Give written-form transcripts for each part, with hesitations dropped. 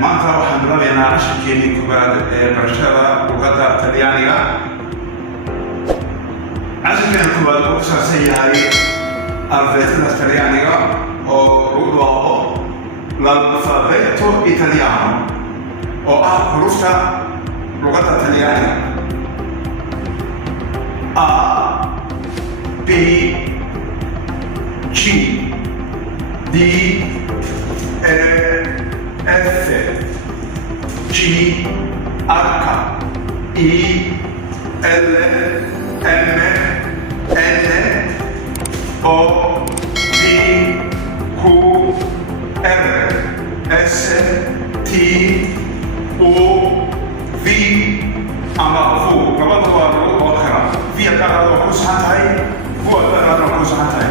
maanta waxaan bilaabaynaa casharkeennii koowaad ee barashada luqadda Talyaaniga. casharkeena koowaad wuxuu ku saabsan yahay alfabetida Talyaaniga oo lagu dhawaaqo l'alfabeto italiano oo ah xurufta luqadda Talyaaniga. A, B, G, D, E, F, G, H, I, L, M, N, O, P, Q, R, S, T, U, V, ama V. Labadaba waa lagu dhawaaqi karaa. V haddaad waa ku saxan tahay, V haddaad waa ku saxan tahay.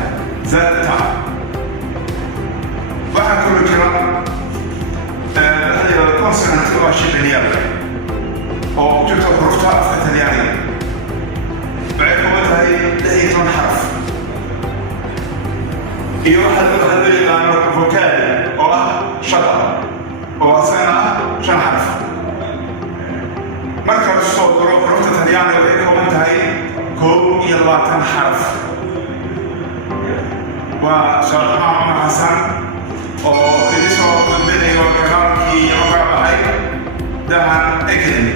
Zeta. waxaa kaloo jira consonant waa shibaniyaal oo ku jirta xurufta afka Talyaaniga. waxay kooban tahay 16 xaraf iyo waxa loo yaqaano vocal oo ah shada oo asagana ah 5 xaraf. marka la soo daro xurufta Talyaaniga waxay kooban tahay 21 xaraf. waa Shaqmaan Cumar Xasan oo idin soo bandhigayo kanaalkii magaca ahay Dahan Academy.